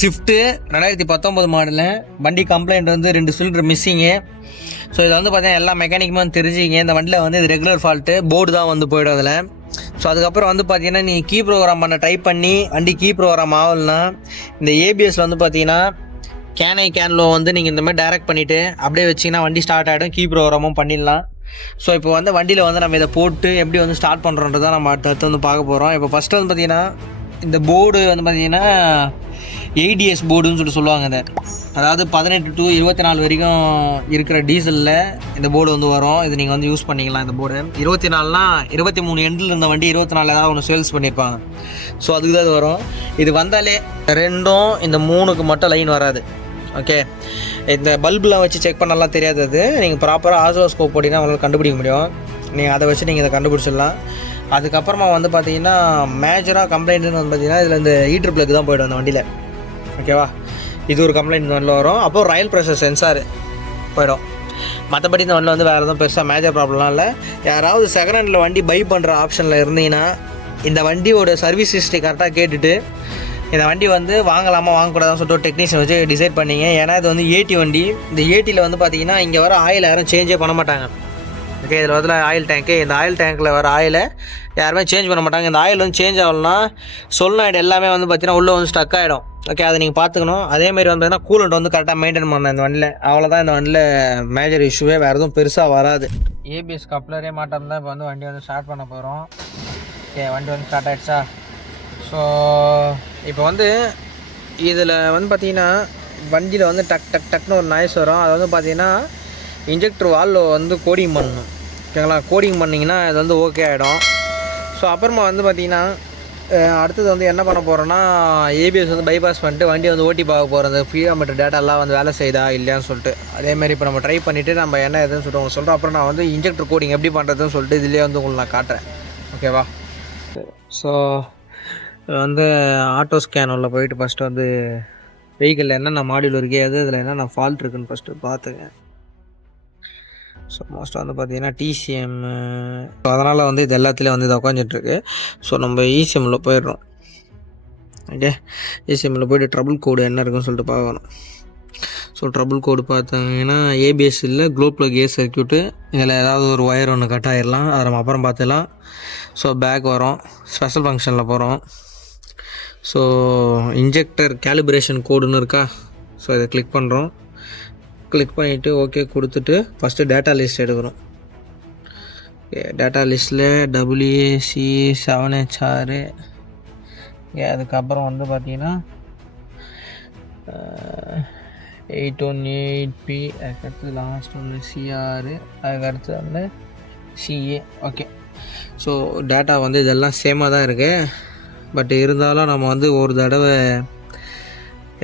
Swift 2019 model. வண்டி complaint வந்து 2 cylinder missing. So இதில் வந்து பார்த்தீங்கன்னா எல்லா மெக்கானிக்குமே வந்து தெரிஞ்சிங்க. இந்த வண்டியில் வந்து இது ரெகுலர் ஃபால்ட்டு, போர்டு தான் வந்து போய்டும் அதில். ஸோ அதுக்கப்புறம் வந்து பார்த்தீங்கன்னா நீ கீ ப்ரோக்ராம் பண்ண ட்ரை பண்ணி வண்டி கீ ப்ரோக்ராம் ஆகலைன்னா இந்த ஏபிஎஸ்ல வந்து பார்த்தீங்கன்னா கேன்லோ வந்து நீங்கள் இந்த மாதிரி டைரக்ட் பண்ணிவிட்டு அப்படியே வச்சிங்கன்னா வண்டி ஸ்டார்ட் ஆகிடும். கீ ப்ரோக்ராமும் பண்ணிடலாம். ஸோ இப்போ வந்து வண்டியில் வந்து நம்ம இதை போட்டு எப்படி வந்து ஸ்டார்ட் பண்ணுறோன்றதை நம்ம அடுத்து வந்து பார்க்க போகிறோம். இப்போ ஃபஸ்ட்டு வந்து பார்த்தீங்கன்னா இந்த போர்டு வந்து பார்த்தீங்கன்னா ADS போர்டுன்னு சொல்லுவாங்க. இதை அதாவது 18 to 24 வரைக்கும் இருக்கிற டீசலில் இந்த போர்டு வந்து வரும். இது நீங்கள் வந்து யூஸ் பண்ணிக்கலாம். இந்த போர்டு 24னா 23 எண்டில் இருந்த வண்டி 24 ஏதாவது ஒன்று சேல்ஸ் பண்ணியிருப்பாங்க. ஸோ அதுக்கு தான் இது வரும். இது வந்தாலே 2ம் இந்த 3க்கு மட்டும் லைன் வராது. ஓகே, இந்த பல்புலாம் வச்சு செக் பண்ணலாம் தெரியாது. அது நீங்கள் ப்ராப்பராக ஆசோஸ்கோப் போட்டிங்கன்னா உங்களால் கண்டுபிடிக்க முடியும். நீங்கள் அதை வச்சு நீங்கள் இதை கண்டுபிடிச்சிடலாம். அதுக்கப்புறமா வந்து பார்த்தீங்கன்னா மேஜராக கம்ப்ளைண்ட்னு வந்து பார்த்தீங்கன்னா இதில் இந்த ஹீட்டர் ப்ளக் தான் போய்டும் அந்த வண்டியில். ஓகேவா, இது ஒரு கம்ப்ளைண்ட் இந்த வண்டியில் வரும். அப்போது ராயல் ப்ரெஷர் சென்சார் போய்டும். மற்றபடி இந்த வண்டியில் வந்து வேறு எதுவும் பெருசாக மேஜர் ப்ராப்ளம்லாம் இல்லை. யாராவது செகண்ட் ஹேண்டில் வண்டி பை பண்ணுற ஆப்ஷனில் இருந்தீங்கன்னா இந்த வண்டியோட சர்வீஸ் ஹிஸ்ட்ரி கரெக்டாக கேட்டுட்டு இந்த வண்டி வந்து வாங்கலாமா வாங்கக்கூடாதுன்னு சொல்லிட்டு ஒரு டெக்னீஷியன் வச்சு டிசைட் பண்ணிங்க. ஏன்னா இது வந்து ஏடி வண்டி. இந்த ஏடியில் வந்து பார்த்தீங்கன்னா இங்கே வர ஆயில் யாரும் சேஞ்சே பண்ண மாட்டாங்க. ஓகே, இதில் வந்து ஆயில் டேங்க்கு, இந்த ஆயில் டேங்க்கில் வர ஆயிலை யாருமே சேஞ்ச் பண்ண மாட்டாங்க. இந்த ஆயில் வந்து சேஞ்ச் ஆகலன்னா சொல்லாயிடு எல்லாமே வந்து பார்த்தீங்கன்னா உள்ளே வந்து ஸ்டக் ஆகிடும். ஓகே, அதை நீங்கள் பார்த்துக்கணும். அதேமாதிரி வந்து பார்த்தீங்கன்னா கூலண்ட் வந்து கரெக்டாக மெயின்டைன் பண்ணணும் இந்த வண்டியில். அவ்வளோதான் இந்த வண்டியில் மேஜர் இஷ்யூவே, வேறு எதுவும் பெருசாக வராது. ஏபிஎஸ் கப்ளரே மாட்டம் தான் இப்போ வந்து வண்டி வந்து ஸ்டார்ட் பண்ண போகிறோம். ஓகே, வண்டி வந்து ஸ்டார்ட் ஆகிடுச்சா? ஸோ இப்போ வந்து இதில் வந்து பார்த்திங்கன்னா வண்டியில் வந்து டக்னு ஒரு நாய்ஸ் வரும். அது வந்து பார்த்திங்கன்னா இன்ஜெக்டர் வால்வ் வந்து கோடிங் பண்ணணும். ஓகேங்களா, கோடிங் பண்ணிங்கன்னா இது வந்து ஓகே ஆகிடும். ஸோ அப்புறமா வந்து பார்த்திங்கன்னா அடுத்தது வந்து என்ன பண்ண போகிறோன்னா ஏபிஎஸ் வந்து பைபாஸ் பண்ணிட்டு வண்டி வந்து ஓட்டி பார்க்க போகிறது. கிலோமீட்டர் டேட்டாலாம் வந்து வேலை செய்தா இல்லையான்னு சொல்லிட்டு அதேமாதிரி இப்போ நம்ம ட்ரை பண்ணிவிட்டு நம்ம என்ன எதுன்னு சொல்லிட்டு உங்களுக்கு சொல்கிறோம். அப்புறம் நான் வந்து இன்ஜெக்டர் கோடிங் எப்படி பண்ணுறதுன்னு சொல்லிட்டு இதிலே வந்து உங்களுக்கு நான் காட்டுறேன். ஓகேவா? ஸோ வந்து ஆட்டோ ஸ்கேன் உள்ள போயிட்டு ஃபஸ்ட்டு வந்து வெஹிக்கிளில் என்னென்ன மாடியூல் இருக்குது, எது இதில் என்னென்ன ஃபால்ட் இருக்குதுன்னு ஃபஸ்ட்டு பார்த்துங்க. ஸோ மோஸ்ட்டாக வந்து பார்த்திங்கன்னா டிசிஎம், ஸோ அதனால் வந்து இது எல்லாத்துலேயும் வந்து இது உட்காந்துட்ருக்கு. ஸோ நம்ம இசிஎம்மில் போயிடுறோம். ஓகே, இசிஎம்மில் போய்ட்டு ட்ரபுள் கோடு என்ன இருக்குன்னு சொல்லிட்டு பார்க்கணும். ஸோ ட்ரபுள் கோடு பார்த்தீங்கன்னா ஏபிஎஸ் இல்லை க்ளோ ப்ளக் ஏ சர்க்யூட்டு, இதில் ஏதாவது ஒரு ஒயர் ஒன்று கட் ஆகிடலாம். அதை நம்ம அப்புறம் பார்த்துக்கலாம். ஸோ பேக் வரோம், ஸ்பெஷல் ஃபங்க்ஷனில் போகிறோம். ஸோ இன்ஜெக்டர் கேலிப்ரேஷன் கோடுன்னு இருக்கா? ஸோ இதை கிளிக் பண்ணுறோம். கிளிக் பண்ணிவிட்டு ஓகே கொடுத்துட்டு ஃபஸ்ட்டு டேட்டா லிஸ்ட் எடுக்கிறோம். டேட்டா லிஸ்ட்டில் WAC7HR, அதுக்கப்புறம் வந்து பார்த்திங்கன்னா 818P, அதுக்கடுத்து லாஸ்ட் ஒன்று CR, அதுக்கடுத்து வந்து CA. ஓகே, ஸோ டேட்டா வந்து இதெல்லாம் சேமாக தான் இருக்குது. பட் இருந்தாலும் நம்ம வந்து ஒரு தடவை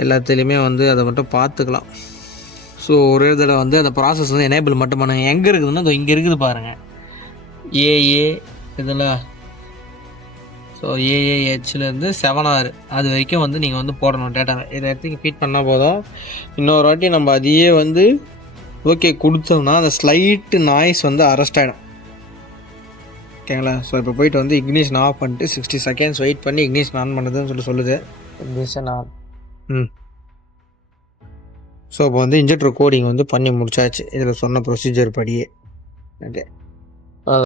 எல்லாத்துலேயுமே வந்து அதை மட்டும் பார்த்துக்கலாம். ஸோ ஒரே தடவை வந்து அந்த ப்ராசஸ் வந்து எனேபிள் மட்டும் பண்ணுங்கள். எங்கே இருக்குதுன்னா அது இங்கே இருக்குது பாருங்கள், AA இதில். ஸோ AAHலேருந்து 7R அது வரைக்கும் வந்து நீங்கள் வந்து போடணும் டேட்டா. இதை இடத்துக்கு ஃபீட் பண்ணால் போதும். இன்னொரு வாட்டி நம்ம அதையே வந்து ஓகே கொடுத்தோம்னா அந்த ஸ்லைட்டு நாய்ஸ் வந்து அரெஸ்ட் ஆகிடும். ஓகேங்களா? ஸோ இப்போ போயிட்டு வந்து இக்னிஷன் ஆஃப் பண்ணிட்டு 60 செகண்ட்ஸ் வெயிட் பண்ணி இக்னிஷன் ஆன் பண்ணுறதுன்னு சொல்லுது. Ignition on. ஸோ இப்போ வந்து இன்ஜெக்டர் கோடிங் வந்து பண்ணி முடிச்சாச்சு இதில் சொன்ன ப்ரொசீஜர் படியே. ஓகே.